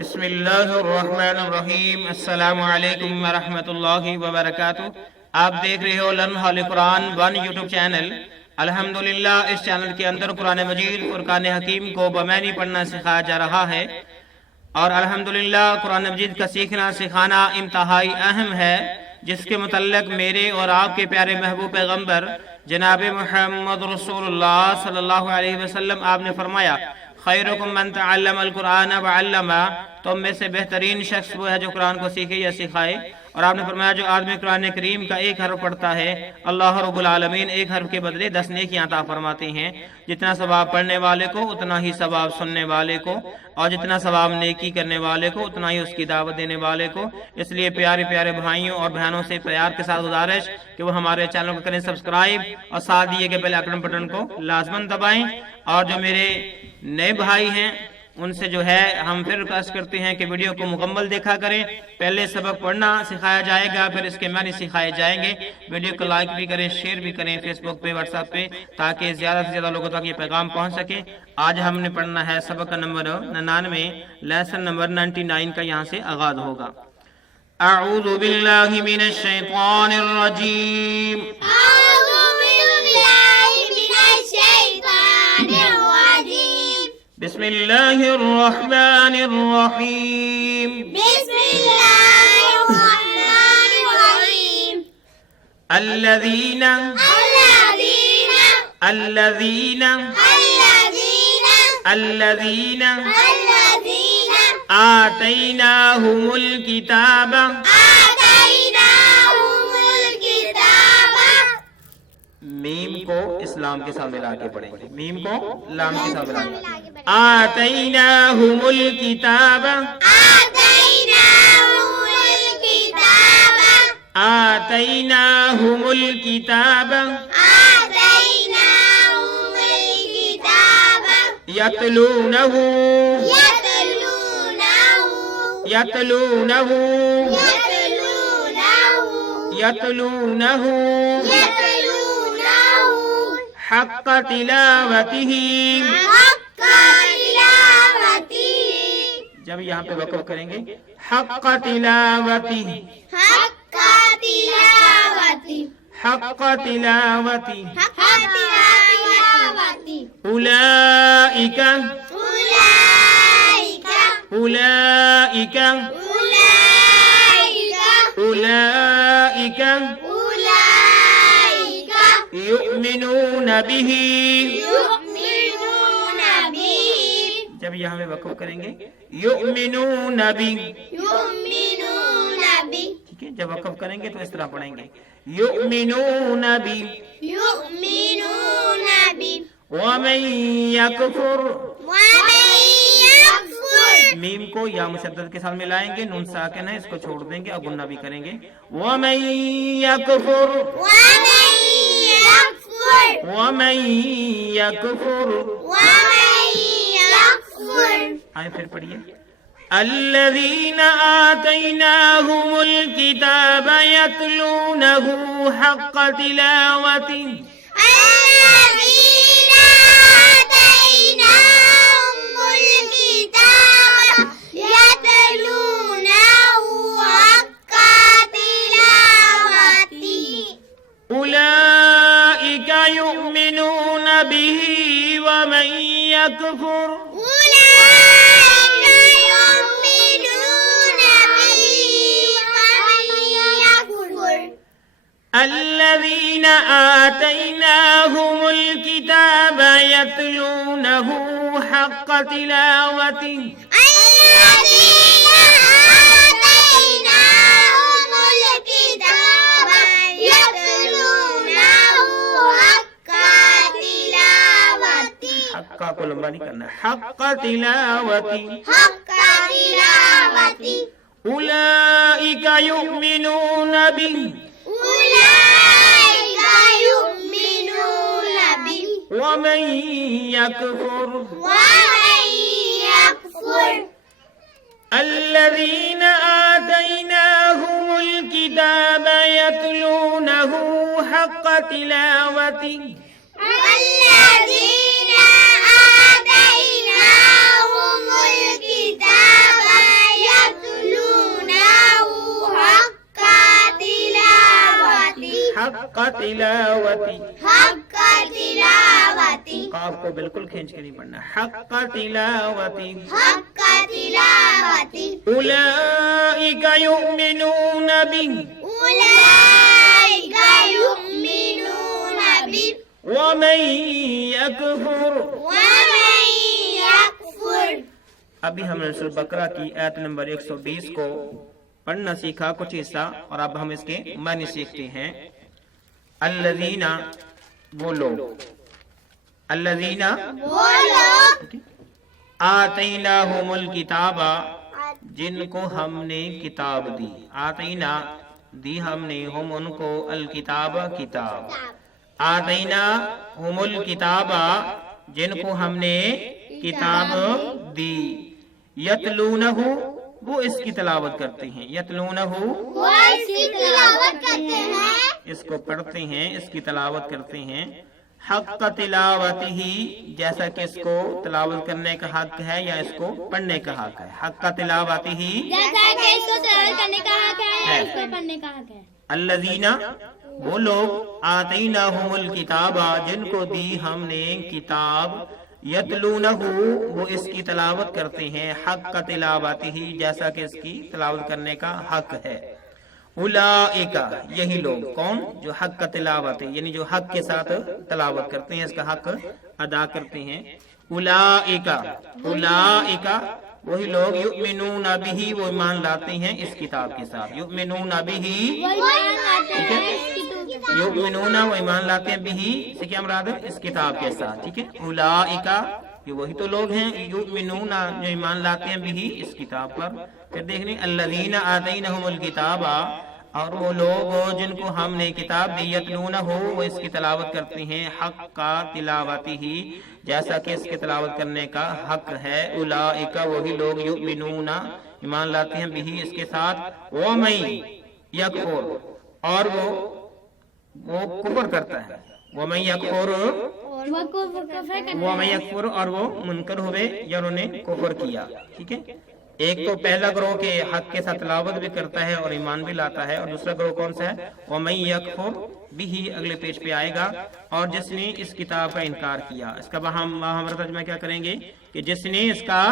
بسم اللہ الرحمن الرحیم۔ السلام علیکم ورحمت اللہ وبرکاتہ۔ آپ دیکھ رہے ہو لمحہ قرآن 1 یوٹیوب چینل۔ الحمدللہ اس چینل کے اندر قرآن مجید فرقان حکیم کو بمعنی پڑھنا سکھایا جا رہا ہے، اور الحمدللہ قرآن مجید کا سیکھنا سکھانا انتہائی اہم ہے، جس کے متعلق میرے اور آپ کے پیارے محبوب پیغمبر جناب محمد رسول اللہ صلی اللہ علیہ وسلم آپ نے فرمایا، خیرکم من تعلم القرآن وعلمہ، تم میں سے بہترین شخص وہ ہے جو قرآن کو سیکھے یا سکھائے۔ اور آپ نے فرمایا جو آدمی قرآن کریم کا ایک حرف پڑھتا ہے، اللہ رب العالمین ایک حرف کے بدلے 10 نیکیاں عطا فرماتے ہیں۔ جتنا ثواب پڑھنے والے کو اتنا ہی ثواب سننے والے کو، اور جتنا ثواب نیکی کرنے والے کو اتنا ہی اس کی دعوت دینے والے کو۔ اس لیے پیارے پیارے بھائیوں اور بہنوں سے پیار کے ساتھ گزارش کہ وہ ہمارے چینل کو کریں سبسکرائب، اور ساتھ دیے گئے بیل آئکن بٹن کو لازماً دبائیں۔ اور جو میرے نئے بھائی ہیں ان سے جو ہے ہم پھر ریکویسٹ کرتے ہیں کہ ویڈیو کو مکمل دیکھا کریں۔ پہلے سبق پڑھنا سکھایا جائے گا، پھر اس کے معنی سکھائے جائیں گے۔ ویڈیو کو لائک بھی کریں، شیئر بھی کریں فیس بک پہ، واٹس ایپ پہ، تاکہ زیادہ سے زیادہ لوگوں تک یہ پیغام پہنچ سکے۔ آج ہم نے پڑھنا ہے سبق نمبر 99، لیسن نمبر 99 کا یہاں سے آغاز ہوگا۔ اعوذ باللہ من الشیطان الرجیم، بسم اللہ الرحمن الرحیم، بسم اللہ الرحمن الرحیم، الذین الذین الذین الذین الذین الذین آتیناہم الکتاب، آتیناہم الکتاب، میم کو اسلام کے ساتھ ملا کے پڑھیں گے، میم کو لام کے ساتھ ملا کے، آتیناہم الکتاب، آتیناہم الکتاب، آتیناہم الکتاب، آتیناہم الکتاب، یتلونہ یتلونہ یتلونہ یتلونہ یتلونہ یتلونہ حق تلاوتہ۔ حق تلاوتہ، جب یہاں پہ وقف کریں گے، حق تلاوتہ، حق تلاوتہ، حق تلاوتہ، حق تلاوتہ، اولئک اولئک اولئک اولئک اولئک اولئک یؤمنون بہ۔ یؤمنون بہ، جب یہاں پہ وقف کریں گے، یؤمنون بہ، یؤمنون بہ، ٹھیک ہے، جب وقف کریں گے تو اس طرح پڑھیں گے، یؤمنون بہ، یؤمنون بہ، ومن یکفر، ومن یکفر، میم کو یا مشدد کے ساتھ ملائیں گے، نون ساکن ہے اس کو چھوڑ دیں گے اور غنہ بھی کریں گے، ومن یکفر، ومن یکفر، ومن یکفر، ومن یکفر، آئے پھر پڑھیے، الذین آتیناہم الکتاب یتلونہ حق تلاوتہ، الذین آتیناہم الکتاب یتلونہ حق تلاوتہ، اولئک یؤمنون بہ ومن یکفر، اولئک یؤمنون بہ ومن یکفر، الذین آتیناہم الکتاب یتلونہ حق تلاوتہ، الذین آتیناہم الکتاب یتلونہ حق تلاوتہ، حق کو لمبا نہیں کرنا، حق تلاوتہ، حق تلاوتہ، اولئک یؤمنون بہ اولئک یؤمنون بہ ومن یکفر، ومن یکفر، الذین آتیناہم الکتاب یتلونہ حق تلاوتہ، الذین آتیناہم الکتاب تلاوتی، حق تلاوتی، قاف کو بالکل کھینچ کے نہیں پڑھنا، حق تلاوتی، حق تلاوتی، اولئک یؤمنون بہ اولئک یؤمنون بہ ومن یکفر۔ ومن یکفر۔ ابھی ہم نے سورہ بقرہ کی آیت نمبر 120 کو پڑھنا سیکھا کچھ حصہ، اور اب ہم اس کے معنی سیکھتے ہیں۔ الذین، وہ لوگ، الذین وہ لوگ آتیناہم الکتاب، جن کو ہم نے کتاب دی، آتینا دی ہم نے، ہم ان کو، الکتاب کتاب، آتینا ہم الکتاب جن کو ہم نے کتاب دی، یتلونہ وہ اس کی تلاوت کرتے ہیں، یتلونہ وہ اس کی تلاوت کرتے ہیں، اس کو پڑھتے ہیں، اس کی تلاوت کرتے ہیں، حق تلاوتہ جیسا کہ اس کو تلاوت کرنے کا حق ہے یا اس کو پڑھنے کا حق ہے، حق تلاوتہ جیسا کہ اس کو تلاوت کرنے کا حق ہے یا اس کو پڑھنے کا حق ہے۔ الذین وہ لوگ آتیناہم الکتاب جن کو دی ہم نے کتاب، یتلونہ وہ اس کی تلاوت کرتے ہیں، حق تلاوتہ جیسا کہ اس کی تلاوت کرنے کا حق ہے، اولئک یہی لوگ، کون؟ جو حق کا تلاوت ہے، یعنی جو حق کے ساتھ تلاوت کرتے ہیں، اس کا حق ادا کرتے ہیں، اولئک اولئک وہی لوگ، یؤمنون بہ وہ ایمان لاتے ہیں اس کتاب کے ساتھ، یؤمنون بہ، یؤمنون وہ ایمان لاتے ہیں بہ سے کیا مراد ہے؟ اس کتاب کے ساتھ، ٹھیک ہے، اولئک یہ وہی تو لوگ ہیں، یؤمنون جو ایمان لاتے ہیں بہ اس کتاب پر۔ پھر دیکھیں الذین آتیناہم الکتاب، اور وہ لوگ جن کو ہم نے کتاب دی، یتلونہ وہ اس کی تلاوت کرتے ہیں، حق کا تلاوتہ جیسا کہ اس کی تلاوت کرنے کا حق ہے، اولئک وہی لوگ، یؤمنون ایمان لاتے ہیں بہ اس کے ساتھ، ومن یکفر اور وہ کفر کرتا ہے، ومن یکفر ومن یکفر اور وہ منکر ہوئے یا انہوں نے کفر کیا، ٹھیک ہے۔ ایک تو پہلا گروہ کے حق کے ساتھ تلاوت بھی کرتا ہے اور ایمان بھی لاتا ہے، اور دوسرا گروہ کون سا ہے؟ وَمَن يَكْفُرْ بِهِ، اگلے پیج پہ آئے گا، اور جس نے اس کتاب کا انکار کیا۔ اس کا ہم ترجمہ کیا کریں گے کہ جس نے اس کا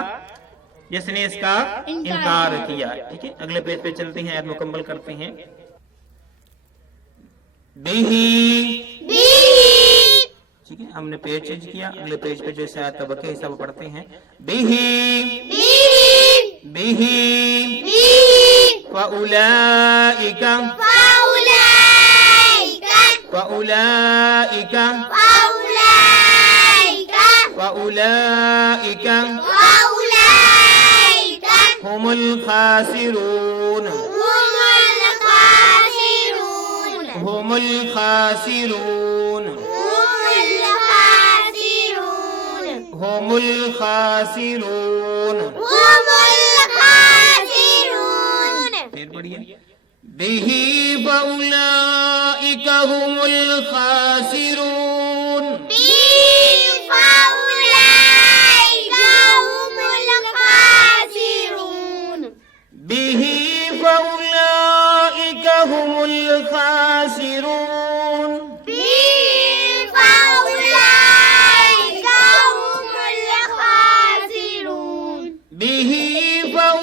انکار کیا، ٹھیک ہے۔ اگلے پیج پہ چلتے ہیں، آیت مکمل کرتے ہیں۔ بِهِ، ٹھیک ہے، ہم نے پیج چینج کیا، اگلے پیج پہ جو اس آیت کا باقی حصہ وہ پڑھتے ہیں۔ بِهِ فَأُولَئِكَ هم الخاسرون، هم الخاسرون، هم الخاسرون، پھر پڑھیے، بِهِ فَأُولَئِكَ هُمُ الْخَاسِرُونَ، بِهِ فَأُولَئِكَ هُمُ الْخَاسِرُونَ، بِهِ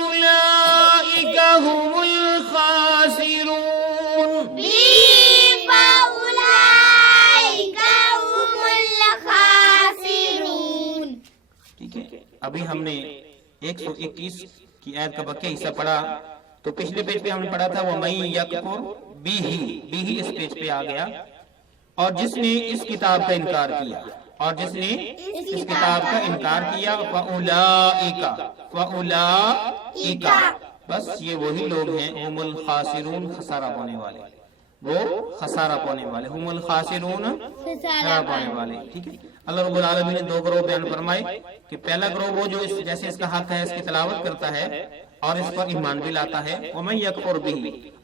فَأُولَئِكَ هُمُ الْخَاسِرُونَ، ٹھیک ہے۔ ابھی ہم نے 121 کی آیت کا باقی حصہ پڑھا، تو پچھلے پیج پہ ہم نے پڑھا تھا وَمَن یَکْفُرْ بِهِ، بِهِ اس پیج پہ آ گیا، اور جس نے اس کتاب کا انکار کیا، اور جس نے اس کتاب کا انکار کیا، فَأُولَئِكَ بس یہ وہی لوگ ہیں، ہم الخاسرون خسارہ پانے والے، وہ خسارہ پانے والے، ہم الخاسرون خسارہ پانے والے، ٹھیک ہے۔ اللہ رب العالمین نے دو گروہ بیان فرمائے کہ پہلا گروہ وہ جو جیسے اس کا حق ہے اس کی تلاوت کرتا ہے اور اس پر ایمان بھی لاتا ہے، وَمَن يَكْفُرْ بِهِ،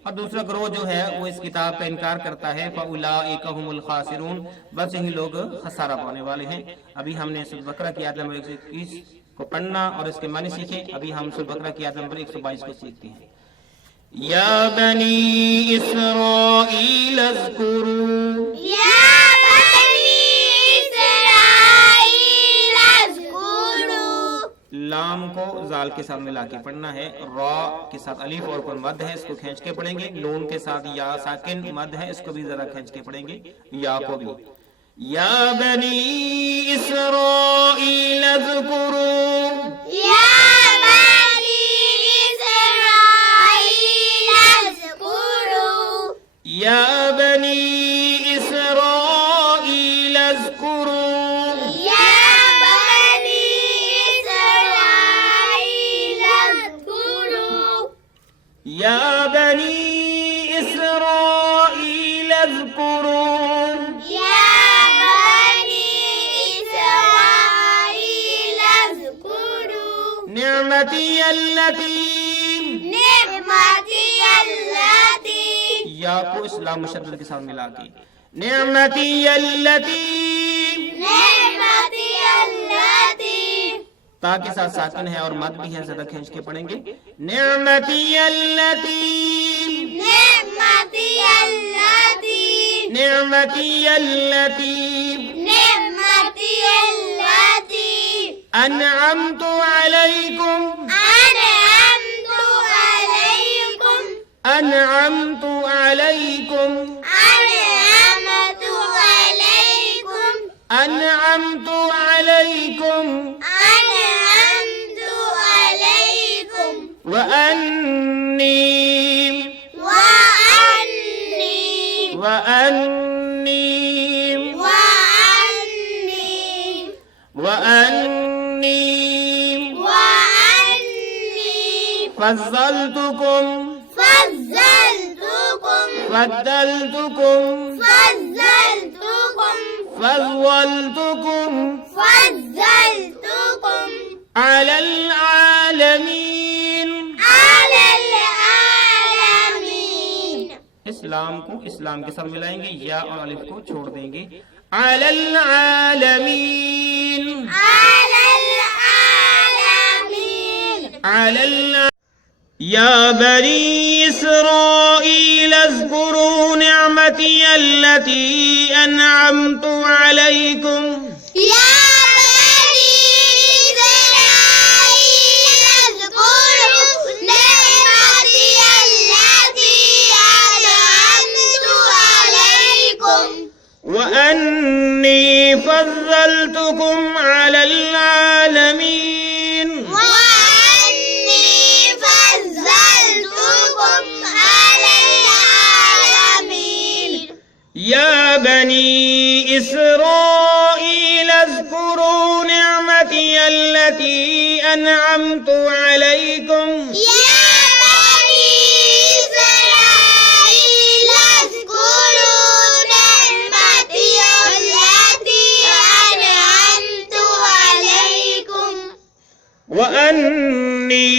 اور دوسرا گروہ جو ہے وہ اس کتاب کا انکار کرتا ہے، فَأُولَئِكَ هُمُ الْخَاسِرُونَ بس یہی لوگ خسارہ پانے والے ہیں۔ ابھی ہم نے سورہ بقرہ کی آیت نمبر 121 کو پڑھنا اور اس کے معنی سیکھیں۔ ابھی ہم سورہ بقرہ کی آیت نمبر 122 کو سیکھتے ہیں۔ یا بنی اسرائیل اذکروا، یا بنی اسرائیل اذکروا، لام کو زال کے ساتھ ملا کے پڑھنا ہے، را کے ساتھ الف اور پر مد ہے، اس کو کھینچ کے پڑھیں گے، نون کے ساتھ یا ساکن مد ہے، اس کو بھی ذرا کھینچ کے پڑھیں گے، یا کو بھی، یا بنی اسرائیل اذکروا، یا بنی اسرائیل اذکروا، یا بنی اسرائیل اذکروا، یا بنی اسرائیل اذکروا، یا بنی اسرائیل اذکروا، یا بنی اسرائیل اذکروا، نعمتی التی، نعمتی التی، یا کو اسلام مشدد کے ساتھ ملا کے، نعمتی التی، نعمتی التی، تا کے ساتھ ساکن ہے اور مد بھی ہے، زیادہ کھینچ کے پڑھیں گے، نعمتی التی، نعمتی التی، نعمتی التی، نعمتی التی، انعمت علیکم، انعمت علیکم، انعمت علیکم، انعمت علیکم، انعمت علیکم، انعمت علیکم، وانی، وانی، وانی، وانی، وانی، وانی، فضلتکم، فضلتکم، فضلتکم، فضلتکم، فضلتکم فضلتکم علی العالمین، علی العالمین، اسلام کو اسلام کے ساتھ ملائیں گے، یا اور الف کو چھوڑ دیں گے، علی العالمین، علی العالمین، علی العالمین، یا بنی اسرائیل اذکروا نعمتی التی انعمت علیکم، یا بنی اسرائیل اذکروا نعمتی التی انعمت علیکم، وانی فضلتکم علی العالمین، وانی فضلتکم علی العالمین، یا بنی اسرائیل اذکروا نعمتی التی انعمت علیکم، یا بنی اسرائیل اذکروا نعمتی التی انعمت علیکم، وانی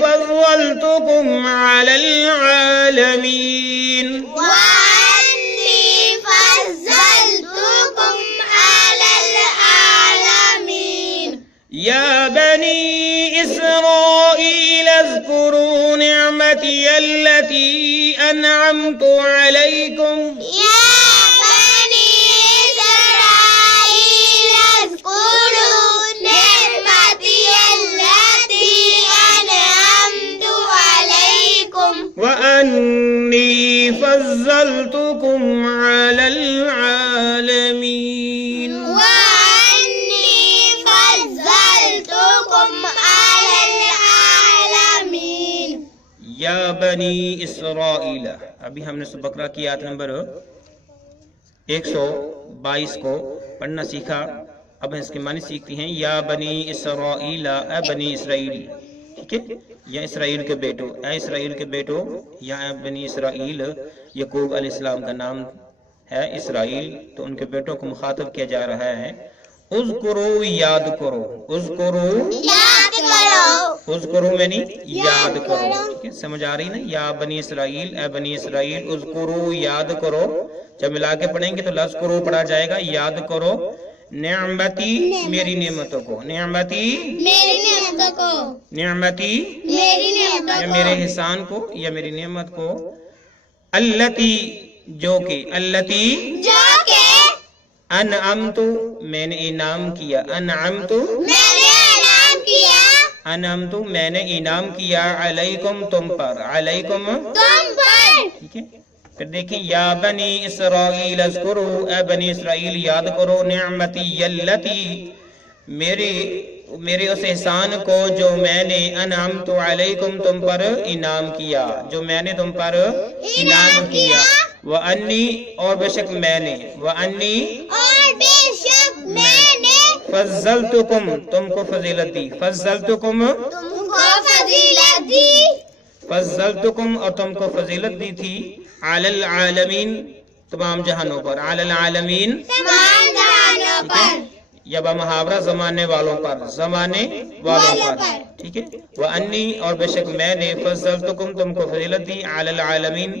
فضلتکم علی العالمین، وانی فضلتکم علی العالمین، یا بنی اسرائیل اذکروا نعمتی التی انعمت علیکم، یا بنی اسرائیل اذکروا نعمتی التی انعمت علیکم، وانی فضلتکم علی العالمین، وانی فضلتکم علی العالمین، یا بنی اسرائیل، ابھی ہم نے سورہ بقرہ کی آیت نمبر 122 کو پڑھنا سیکھا، اب ہم اس کے معنی سیکھتے ہیں، یا بنی اسرائیل، اے بنی اسرائیل، ٹھیک ہے، یا اسرائیل کے بیٹو، اے اسرائیل کے بیٹو، یا اے بنی اسرائیل، یعقوب علیہ السلام کا نام ہے اسرائیل، تو ان کے بیٹوں کو مخاطب کیا جا رہا ہے، اذکرو، یاد کرو، اذکرو، یاد کرو، اذکرو میں نہیں، یاد کرو، ٹھیک ہے، سمجھ آ رہی نا، یا بنی اسرائیل، اے بنی اسرائیل، اذکرو، یاد کرو، جب ملا کے پڑھیں گے تو لفظ کرو پڑھا جائے گا، یاد کرو، نعمتی، میری نعمتوں کو، نعمتی، میری نعمتوں کو، نعمتی، میری نعمتوں یا میرے احسان کو یا میری نعمت کو، اللتی جو کہ، اللتی جو کہ انعمت میں نے انعام کیا، انعمت میں نے اعلان کیا انعمت میں نے انعام کیا علیکم تم پر، علیکم تم پر، ٹھیک ہے۔ پھر دیکھیں یا بنی اسرائیل اذکروا، اے بنی اسرائیل یاد کرو، نعمتی اللتی میرے اس احسان کو جو میں نے انعمت علیکم تم پر انعام کیا، جو میں نے تم پر انعام کیا، وانی اور بے شک میں نے، وانی اور بے شک میں نے فضلتکم تم کو فضیلت دی، فضلتکم تم کو فضیلت دی، فضلتکم اور تم کو فضیلت دی تھی، علی العالمین تمام جہانوں پر، علی العالمین تمام جہانوں پر، یا بمحاورہ زمانے والوں پر، زمانے والوں پر، ٹھیک ہے۔ وانی اور بے شک میں نے فضلتکم تم کو فضیلت دی، علی العالمین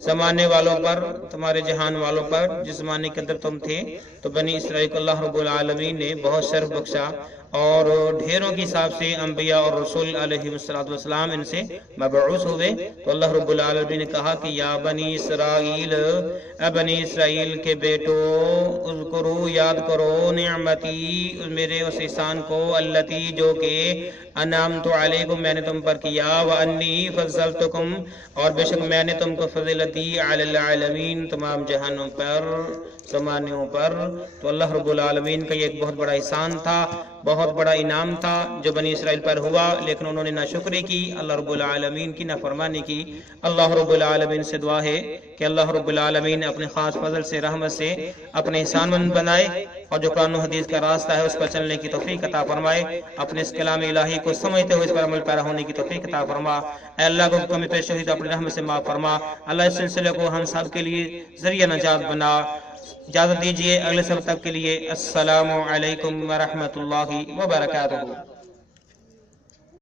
زمانے والوں پر، تمہارے جہان والوں پر، جس زمانے کے اندر تم تھے۔ تو بنی اسرائیل کو اللہ رب العالمین نے بہت شرف بخشا، اور ڈھیروں کے حساب سے انبیاء اور رسول علیہ السلام ان سے مبعوث ہوئے۔ تو اللہ رب العالمین نے کہا کہ یا بنی اسرائیل، اے بنی اسرائیل کے بیٹو، اذکرو یاد کرو، نعمتی میرے اس احسان کو، اللتی جو کہ انعمت علیکم میں نے تم پر کیا، وانی فضلتکم اور بے شک میں نے تم کو فضیلت دی، علی العالمین تمام جہانوں پر، زمانوں پر۔ تو اللہ رب العالمین کا یہ ایک بہت بڑا احسان تھا، بہت بڑا انعام تھا جو بنی اسرائیل پر ہوا، لیکن انہوں نے ناشکری کی، اللہ رب العالمین کی نافرمانی کی۔ اللہ رب العالمین سے دعا ہے کہ اللہ رب العالمین اپنے خاص فضل سے، رحمت سے اپنے احسان مند بنائے، اور جو قرآن و حدیث کا راستہ ہے اس پر چلنے کی توفیق عطا فرمائے، اپنے اس کلام الہی کو سمجھتے ہوئے اس پر عمل پیرا ہونے کی توفیق عطا فرما۔ اے اللہ کو کمی پیش شہید اپنے رحمت سے معاف فرما۔ اللہ اس سلسلے کو ہم سب کے لیے ذریعہ نجات بنا۔ اجازت دیجیے اگلے سبق تک کے لیے، السلام علیکم ورحمۃ اللہ وبرکاتہ۔